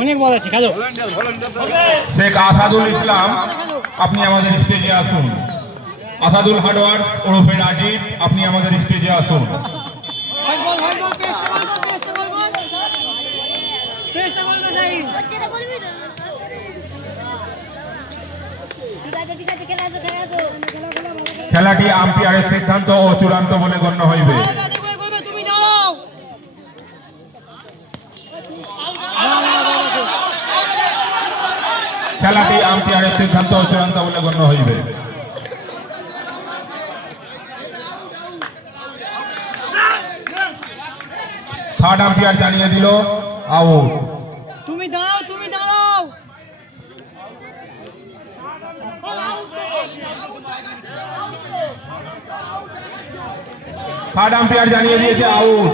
অনেক বল আছে খেলো। শেখ আসাদুল ইসলাম আপনি আমাদের স্টেজে আসুন। আসাদুল হার্ডওয়ার ওরফে রাজীব আপনি আমাদের স্টেজে আসুন। খেলাটি আম্পায়ারের সিদ্ধান্ত ও চূড়ান্ত বলে গণ্য হইবে। খেলাটি আম্পায়ারের সিদ্ধান্ত ও চূড়ান্ত বলে গণ্য হইবে। থার্ড আম্পায়ার জানিয়ে দিল আউট। তুমি দাঁড়াও, তুমি দাঁড়াও। থার্ড আম্পায়ার জানিয়ে দিয়েছে আউট।